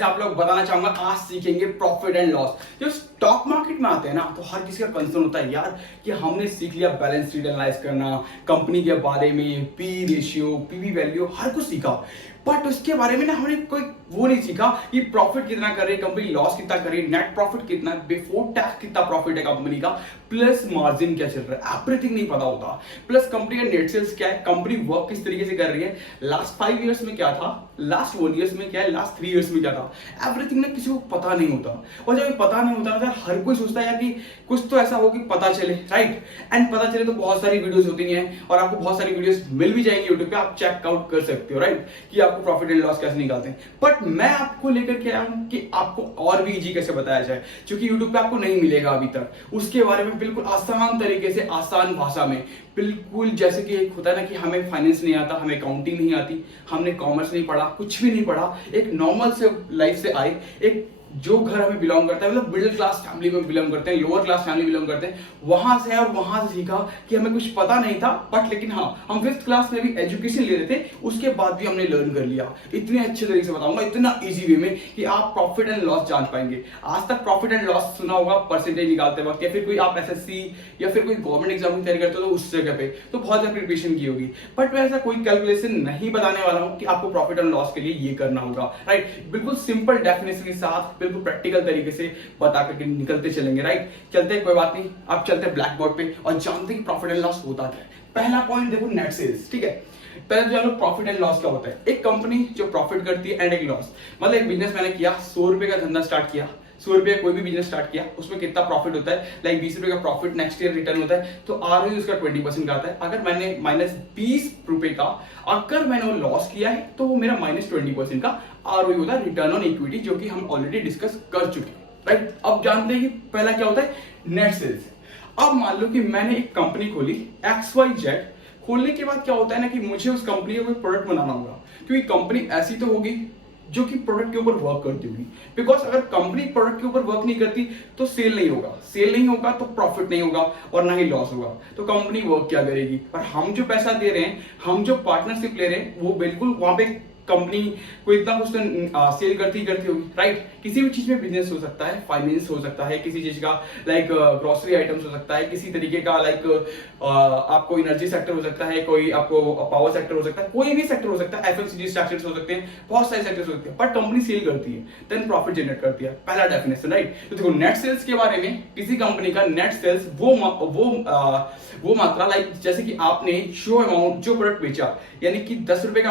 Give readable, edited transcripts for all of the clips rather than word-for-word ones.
Guys आप लोग बताना चाहूंगा, आज सीखेंगे प्रॉफिट एंड लॉस। जो स्टॉक मार्केट में आते हैं ना, तो हर किसी का कंसर्न होता है यार कि हमने सीख लिया बैलेंस शीट एनालाइज करना, कंपनी के बारे में, पी रेशियो, पीवी वैल्यू, हर कुछ सीखा, बट उसके बारे में ना हमने कोई वो नहीं सीखा कि प्रॉफिट कितना कर रही है कंपनी, लॉस कितना कर रही है, नेट प्रॉफिट कितना, बिफोर टैक्स कितना प्रॉफिट है कंपनी का, प्लस मार्जिन क्या चल रहा है, एवरीथिंग नहीं पता होता। प्लस कंपनी का नेट सेल्स क्या है, कंपनी वर्क किस तरीके से कर रही है, लास्ट 5 इयर्स में क्या था, लास्ट 1 ईयर्स में क्या है, लास्ट 3 इयर्स में क्या था, एवरीथिंग ना किसी को पता नहीं होता। और जब पता नहीं होता ना, हर कोई सोचता है यार कि कुछ तो ऐसा हो कि पता चले, राइट। एंड पता चले तो बहुत सारी वीडियोस होती हैं और आपको बहुत सारी वीडियोस मिल भी जाएंगी यूट्यूब पे, आप चेकआउट कर सकते हो, राइट, कि आपको प्रॉफिट एंड लॉस कैसे निकालते हैं। बट मैं आपको लेकर के आया हूं कि आपको और भी इजी कैसे बताया जाए, क्योंकि यूट्यूब पे आपको नहीं मिलेगा अभी तक, उसके बारे में बिल्कुल आसान तरीके से, आसान भाषा में, बिल्कुल जैसे कि एक होता है ना कि हमें फाइनेंस नहीं आता, हमें अकाउंटिंग नहीं आती, हमने कॉमर्स नहीं पढ़ा, कुछ भी नहीं पढ़ा, एक नॉर्मल से लाइफ से आए, एक जो घर हमें बिलोंग करता है, मतलब मिडिल क्लास फैमिली में बिलोंग करते हैं, लोअर क्लास फैमिली बिलोंग करते हैं, वहां से और वहां से सीखा कि हमें कुछ पता नहीं था, बट लेकिन हाँ, हम 5th क्लास में भी एजुकेशन ले रहे थे, उसके बाद भी हमने लर्न कर लिया। इतने अच्छे तरीके से बताऊंगा, इतना इजी वे में कि आप प्रॉफिट एंड लॉस जान पाएंगे। आज तक प्रॉफिट एंड लॉस सुना होगा परसेंटेज निकालते वक्त, या फिर कोई आप एसएससी या फिर कोई गवर्नमेंट एग्जाम की तैयारी करते हो तो उस जगह पे तो बहुत ज्यादा प्रिपरेशन की होगी, बट मैं ऐसा कोई कैलकुलेशन नहीं बताने वाला हूं कि आपको प्रॉफिट एंड लॉस के लिए ये करना होगा, राइट। बिल्कुल सिंपल डेफिनेशन के साथ, बिल्कुल प्रैक्टिकल तरीके से बता करके निकलते चलेंगे, राइट। चलते हैं, कोई बात नहीं, अब चलते हैं ब्लैक बोर्ड पे और जानते हैं कि प्रॉफिट एंड लॉस होता क्या है। पहला पॉइंट देखो, नेट सेल्स, ठीक है। पहले जानो प्रॉफिट एंड लॉस क्या होता है। एक कंपनी जो प्रॉफिट करती है एंड एक लॉस, मतलब एक बिजनेस मैंने किया, 100 रुपए का धंधा स्टार्ट किया, 100 रुपए कोई भी बिजनेस स्टार्ट किया, उसमें कितना प्रॉफिट होता है, लाइक 20 रुपए का प्रॉफिट नेक्स्ट ईयर रिटर्न होता है, तो आरओई उसका 20% का आता है। अगर मैंने -20 रुपए का अगर मैंने वो लॉस किया है तो वो मेरा -20% का आरओई होता है, रिटर्न ऑन इक्विटी, जो कि हम ऑलरेडी डिस्कस कर चुके हैं, राइट। अब जानते हैं कि पहला क्या होता है, नेट सेल्स। अब मान लो कि मैंने एक कंपनी खोली XYZ, खोलने के बाद क्या होता है ना कि मुझे उस कंपनी का कोई प्रोडक्ट बनाना होगा, क्योंकि कंपनी ऐसी तो होगी जो कि प्रोडक्ट के ऊपर वर्क करती होगी। बिकॉज अगर कंपनी प्रोडक्ट के ऊपर वर्क नहीं करती तो सेल नहीं होगा, सेल नहीं होगा तो प्रॉफिट नहीं होगा और ना ही लॉस होगा, तो कंपनी वर्क क्या करेगी। और हम जो पैसा दे रहे हैं, हम जो पार्टनरशिप ले रहे हैं, वो बिल्कुल वहां पे कंपनी को इतना कुछ तो सेल करती होगी, राइट। किसी भी चीज में बिजनेस हो सकता है, फाइनेंस हो सकता है, किसी चीज का लाइक ग्रोसरी आइटम्स हो सकता है, किसी तरीके का लाइक आपको एनर्जी सेक्टर हो सकता है, कोई आपको पावर सेक्टर हो सकता है, कोई भी सेक्टर हो सकता है, एफएमसीजी सेक्टर्स हो सकते हैं, बहुत सारे सेक्टर्स हो सकते हैं, बट कंपनी सेल करती है, देन प्रॉफिट जनरेट करती है, पहला डेफिनेशन, राइट। तो देखो नेट सेल्स के बारे में, किसी कंपनी का नेट सेल्स वो मात्रा, लाइक जैसे कि आपने जो अमाउंट, जो प्रोडक्ट बेचा, यानी कि 10 रुपए का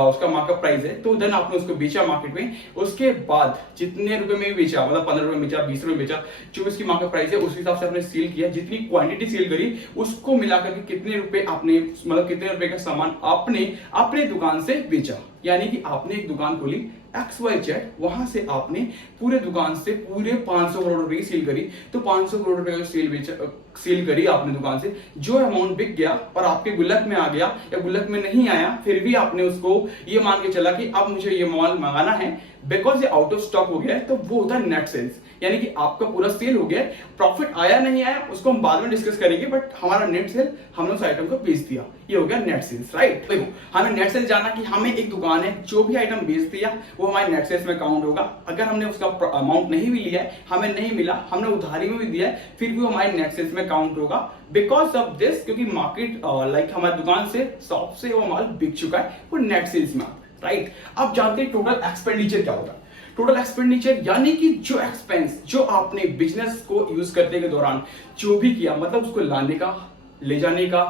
उसका मार्कअप प्राइस है, तो देन आपने उसको बेचा मार्केट में, उसके बाद जितने रुपए में बेचा, मतलब 15 रुपए में बेचा, 20 रुपए में बेचा, जो इसकी मार्केट प्राइस है उस हिसाब से आपने सेल किया, जितनी क्वांटिटी सेल करी उसको मिलाकर के कितने रुपए आपने, मतलब कितने रुपए का सामान आपने अपने दुकान से बेचा। यानी कि आपने एक दुकान खोली XYZ, वहां से आपने पूरे दुकान से पूरे 500 करोड़ रुपए की सेल करी, तो 500 करोड़ रुपए का सेल करी आपने दुकान से, जो अमाउंट बिक गया और आपके गुल्लक में आ गया या गुल्लक में नहीं आया, फिर भी आपने उसको ये मान के चला कि अब मुझे ये माल मंगाना है, बिकॉज ये आउट ऑफ स्टॉक हो गया है, तो वो होता है नेट सेल्स। यानी कि आपका पूरा सेल हो गया, प्रॉफिट आया नहीं आया उसको हम बाद में डिस्कस करेंगे, बट हमारा नेट सेल, हमने उस आइटम को बेच दिया, ये हो गया नेट सेल्स, राइट। देखो हमें नेट सेल जाना कि हमें एक दुकान है, जो भी आइटम बेच दिया वो हमारे नेट सेल्स में काउंट होगा। अगर हमने उसका अमाउंट नहीं भी लिया है, हमें नहीं मिला, हमने उधारी में भी दिया है, फिर भी हमारे नेट सेल्स में काउंट होगा, बिकॉज ऑफ दिस, क्योंकि मार्केट लाइक हमारी दुकान से, शॉप से वो माल बिक चुका है, वो नेट सेल्स में आता है, राइट। अब जानते हैं टोटल एक्सपेंडिचर क्या होता है। टोटल एक्सपेंडिचर यानी कि जो एक्सपेंस, जो आपने बिजनेस को यूज करने के दौरान जो भी किया, मतलब उसको लाने का, ले जाने का,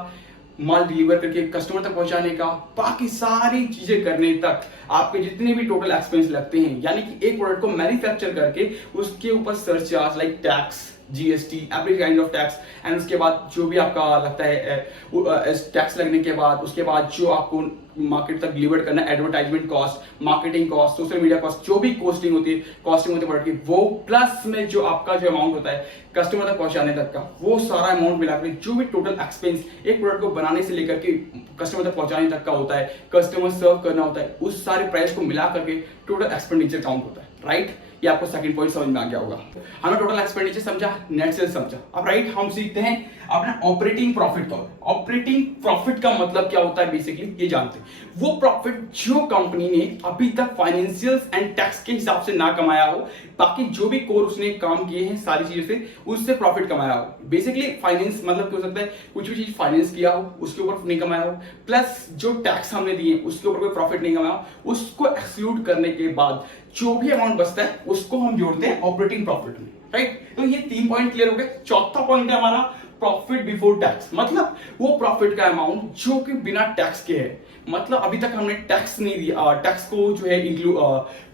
माल डिलीवर करके कस्टमर तक पहुंचाने का, बाकी सारी चीजें करने तक आपके जितने भी टोटल एक्सपेंस लगते हैं, यानी कि एक प्रोडक्ट को मैन्युफैक्चर करके उसके ऊपर surcharge like tax, GST, every kind of tax, and उसके बाद जो भी आपका लगता है टैक्स लगने के बाद, उसके बाद जो आपको मार्केट तक डिलीवर करना, advertisement cost, marketing cost, social media cost, जो भी कॉस्टिंग होती है प्रोडक्ट की, वो प्लस में जो आपका जो अमाउंट होता है कस्टमर तक पहुंचाने तक का, वो सारा अमाउंट मिलाकर जो भी टोटल एक्सपेंस एक प्रोडक्ट को बनाने से लेकर के कस्टमर तक पहुंचाने तक का होता है, कस्टमर सर्व करना होता है, उस सारे प्राइस को मिला करके टोटल एक्सपेंडिचर काउंट होता है, राइट। ये आपको सेकंड पॉइंट समझ में आ गया होगा। हमने टोटल एक्सपेंडिचर समझा, नेट सेल्स समझा। अब राइट, हम सीखते हैं अपना ऑपरेटिंग प्रॉफिट का होता है। ऑपरेटिंग प्रॉफिट का मतलब क्या होता है बेसिकली ये जानते हैं, वो प्रॉफिट जो कंपनी ने अभी तक फाइनेंशियल्स एंड टैक्स के हिसाब से ना कमाया हो, बाकी जो भी कोर उसने काम किए हैं सारी चीजों से उससे प्रॉफिट कमाया हो। बेसिकली फाइनेंस मतलब क्या हो सकता है, कुछ भी चीज फाइनेंस किया हो उसके ऊपर नहीं कमाया हो, प्लस जो टैक्स हमने दिए उसके ऊपर कोई प्रॉफिट नहीं कमाया हो, उसको एक्सक्लूड करने के बाद जो भी अमाउंट बचता है उसको हम जोड़ते हैं ऑपरेटिंग प्रॉफिट में, राइट। तो ये 3 पॉइंट क्लियर हो गए। चौथा पॉइंट है हमारा प्रॉफिट बिफोर टैक्स, मतलब वो प्रॉफिट का अमाउंट जो कि बिना टैक्स के है, मतलब अभी तक हमने टैक्स नहीं दिया, टैक्स को जो है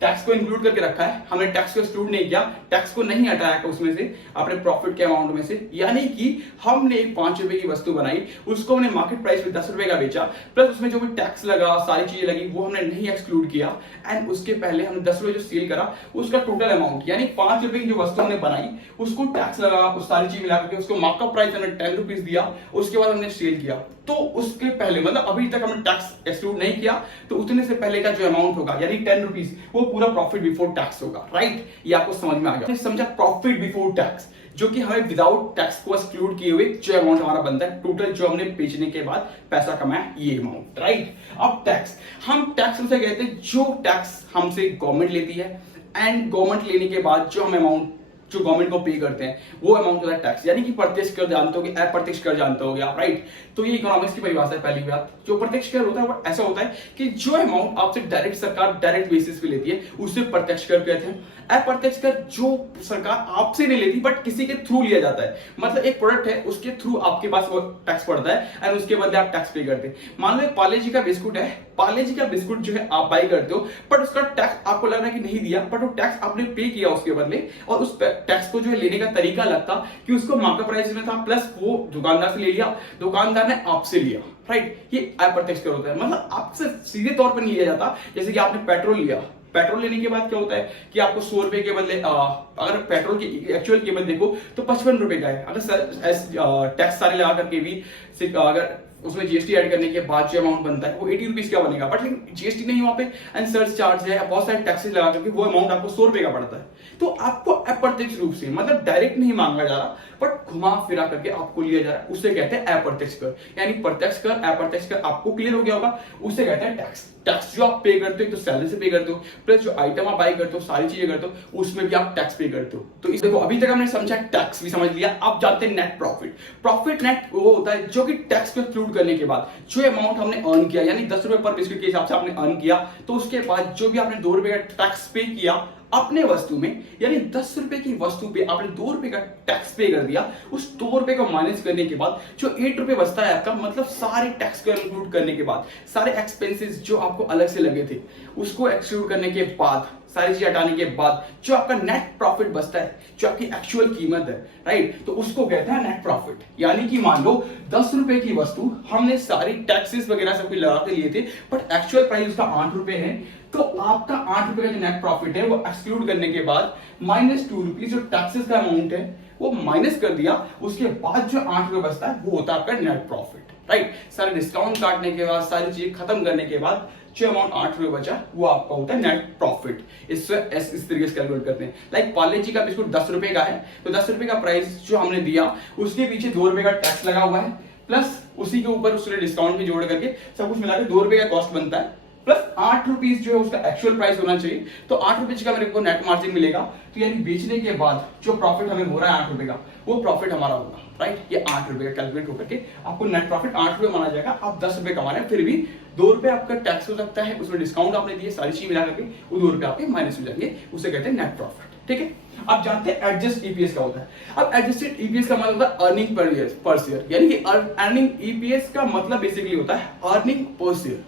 टैक्स को इंक्लूड करके रखा है, हमने टैक्स को एक्सक्लूड नहीं किया, टैक्स को नहीं हटाया उसमें से अपने प्रॉफिट के अमाउंट में से। यानी कि हमने एक 5 रुपए की वस्तु बनाई, उसको हमने मार्केट प्राइस में 10 रुपए का बेचा, प्लस उसमें जो भी टैक्स लगा सारी चीजें लगी वो हमने नहीं एक्सक्लूड किया, एंड उसके पहले हमने 10 रुपए जो सेल करा उसका टोटल अमाउंट यानी 5 रुपए की जो वस्तु हमने बनाई उसको टैक्स लगा, उस सारी चीज मिला करके उसको मार्कअप प्राइस हमने 10 रुपीज दिया, उसके बाद हमने सेल किया। तो उसके पहले मतलब अभी तक हमने टैक्स एक्सक्लूड नहीं किया, तो उतने से पहले का जो अमाउंट होगा यानी 10 रुपीज वो पूरा प्रॉफिट बिफोर टैक्स होगा, राइट। ये आपको समझ में आ गया, समझा प्रॉफिट बिफोर टैक्स, जो कि हमें विदाउट टैक्स को एक्सक्लूड किए हुए जो अमाउंट हमारा बनता है टोटल जो हमने बेचने के बाद पैसा कमाया ये अमाउंट, राइट। अब टैक्स, हम टैक्स उसे कहते हैं जो टैक्स हमसे गवर्नमेंट लेती है, एंड गवर्नमेंट लेने के बाद जो हम अमाउंट जो गवर्नमेंट को पे करते हैं वो अमाउंट होता है टैक्स, यानी कि प्रत्यक्ष कर जानते हो कि अप्रत्यक्ष कर जानते हो आप, राइट। तो ये इकोनॉमिक्स की परिभाषा है। पहली बात जो प्रत्यक्ष कर होता है वो ऐसा होता है कि जो अमाउंट आपसे डायरेक्ट सरकार डायरेक्ट बेसिस पे लेती है उसे प्रत्यक्ष कर कहते हैं। अप्रत्यक्ष कर जो सरकार आपसे नहीं लेती बट किसी के थ्रू लिया जाता है, मतलब एक प्रोडक्ट है उसके थ्रू आपके पास वो टैक्स पड़ता है एंड उसके बदले आप टैक्स पे करते हैं। मान लो पार्ले जी का बिस्कुट है, पार्ले जी का बिस्कुट जो है आप बाई करते हो बट उसका टैक्स आपको लग रहा है कि नहीं दिया, बट वो टैक्स आपने पे किया उसके बदले, और उस टैक्स को जो है लेने का तरीका लगता कि उसको मार्कअप प्राइस में था, प्लस वो दुकानदार से ले लिया, दुकानदार ने आपसे लिया, राइट। ये अप्रत्यक्ष कर होता है, मतलब आपसे सीधे तौर पर नहीं लिया जाता। जैसे कि आपने पेट्रोल लिया, पेट्रोल लेने के बाद क्या होता है कि आपको 100 रुपए के बदले अगर पेट्रोल की एक्चुअल कीमत देखो तो 55 रुपए का है, अगर टैक्स सारे लगा करके भी अगर उसमें जीएसटी ऐड करने के बाद जो अमाउंट बनता है वो 80 रुपीज का बनेगा, बट लेकिन जीएसटी नहीं वहां पे एंड सर्च चार्ज है, बहुत सारे टैक्सेस लगा करके वो अमाउंट आपको 100 रुपए का पड़ता है। तो आपको अप्रत्यक्ष रूप से मतलब डायरेक्ट नहीं मांगा जा रहा बट घुमा फिरा करके आपको लिया जा रहा है, उसे कहते हैं अप्रत्यक्ष कर। यानी प्रत्यक्ष कर अप्रत्यक्ष कर आपको क्लियर हो गया होगा, उसे कहते हैं टैक्स। टैक्स जो आप पे करते हो तो सैलरी से पे करते हो, प्लस जो आइटम आप बाई करते हो सारी चीजें करते हो उसमें भी आप टैक्स पे करते हो। तो इस देखो अभी तक हमने समझा टैक्स भी समझ लिया, अब जानते हैं नेट प्रॉफिट। प्रॉफिट नेट वो होता है जो कि टैक्स को एक्सक्लूड करने के बाद जो अमाउंट हमने अर्न किया, यानी 10 रुपए पर बिस्किट के हिसाब से आपने अर्न किया, तो उसके बाद जो भी आपने 2 रुपए का टैक्स पे किया अपने वस्तु में, यानी 10 रुपए की वस्तु पे आपने 2 रुपए का टैक्स पे कर दिया, उस 2 रुपए को माइनस करने के बाद जो 8 रुपए बचता है आपका, मतलब सारे टैक्स को इंक्लूड करने के बाद सारे एक्सपेंसेस जो आपको अलग से लगे थे उसको एक्सक्लूड करने के बाद सारी चीज हटाने के बाद जो आपका नेट प्रॉफिट बचता है, जो आपकी एक्चुअल कीमत है, राइट, तो उसको कहते हैं नेट प्रॉफिट। यानी कि मान लो 10 रुपए की वस्तु हमने सारी टैक्सेस वगैरह सब कुछ लगा के लिए थे बट एक्चुअल प्राइस उसका 8 रुपए है, तो आपका 8 रुपए का जो नेट प्रॉफिट है वो एक्सक्लूड करने के बाद -2 रुपीज जो टैक्सेस का अमाउंट है वो माइनस कर दिया, उसके बाद जो 8 रुपए बचता है वो होता है आपका नेट प्रॉफिट, राइट। सारे डिस्काउंट काटने के बाद सारी चीजें खत्म करने के बाद जो अमाउंट 8 रुपए बचा वो आपका होता है नेट प्रॉफिट। इससे इस तरीके से कैलकुलेट करते हैं। लाइक पार्ले जी का बिस्कुट 10 रुपए का है, तो 10 रुपए का प्राइस जो हमने दिया उसके पीछे 2 रुपए का टैक्स लगा हुआ है, प्लस उसी के ऊपर उसने डिस्काउंट भी जोड़ करके सब कुछ मिलाकर 2 रुपए का कॉस्ट बनता है, प्लस 8 रुपीज जो है उसका एक्चुअल प्राइस होना चाहिए, तो 8 रुपीज का मेरे को नेट मार्जिन मिलेगा। तो यानी बेचने के बाद जो प्रॉफिट हमें हो रहा है 8 रुपए का, वो प्रॉफिट हमारा होगा, राइट। ये 8 रुपए का कैलकुलेट होकर के आपको नेट प्रॉफिट 8 रुपए माना जाएगा। आप 10 रुपए कमा रहे हैं, फिर भी 2 रुपए आपका टैक्स हो सकता है, उसमें डिस्काउंट आपने दिए, सारी चीज मिला करके वो 2 रुपए आपके माइनस हो जाएंगे, उसे कहते हैं नेट प्रॉफिट, ठीक है। अब जानते हैं एडजस्ट ईपीएस का होता है। अब एडजस्टेड ईपीएस का मतलब होता है अर्निंग पर शेयर, यानी कि अर्निंग ईपीएस का मतलब बेसिकली होता है earning per share.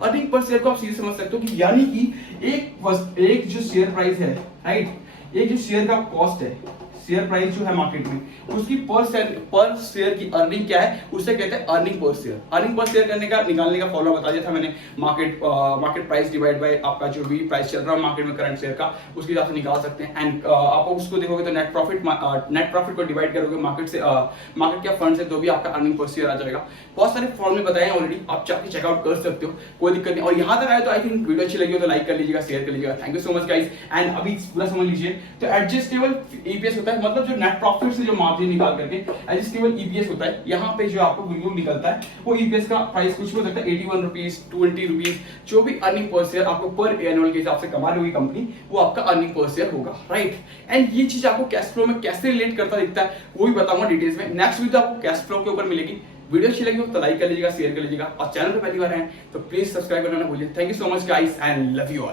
Earning per share को आप सीधे समझ सकते हो कि यानी कि एक जो शेयर प्राइस है, राइट, एक जो शेयर का कॉस्ट है, शेयर प्राइस जो है मार्केट में, उसकी पर शेयर की अर्निंग क्या है, उसे कहते हैं earning per share. Earning per share करने का निकालने का फॉर्मूला बता दिया था मैंने, मार्केट प्राइस डिवाइड बाय आपका जो भी प्राइस चल रहा है मार्केट में करंट शेयर का, उसके हिसाब से निकाल सकते हैं। एंड आप उसको देखोगे तो नेट प्रॉफिट को डिवाइड करोगे मार्केट से, मार्केट के फंड से, तो भी आपका अर्निंग पर शेयर आ जाएगा। बहुत सारे फॉर्मूले बताए हैं ऑलरेडी, आप जाके चेकआउट कर सकते हो, कोई दिक्कत नहीं। और यहाँ तक आए तो आई थिंक वीडियो अच्छी लगी हो तो लाइक कर लीजिएगा, शेयर कर लीजिएगा। Thank you so much guys. And अभी पूरा समझ लीजिए। तो एडजस्टेबल ईपीएस होता है, मतलब जो नेट प्रॉफिट से जो मार्जिन निकाल करके एडजस्टेबल ईपीएस होता है। यहाँ पे जो आपको बिल्कुल निकलता है वो ईपीएस का प्राइस कुछ भी हो सकता है, 81 रुपीज, 20 रुपीज, जो भी अर्निंग पर शेयर आपको पर एनुअल के हिसाब से कमा रही होगी कंपनी, वो आपका अर्निंग पर शेयर होगा, राइट। एंड ये चीज आपको कैश फ्लो में कैसे रिलेट करता दिखता है वो भी बताऊंगा डिटेल्स में। नेक्स्ट वीडियो आपको कैश फ्लो के ऊपर मिलेगी। वीडियो अच्छी लगी हो तो लाइक कर लीजिएगा, शेयर कर लीजिएगा, और चैनल पे पहली बार आए तो प्लीज सब्सक्राइब करना ना भूलिए। Thank you so much guys and love you all.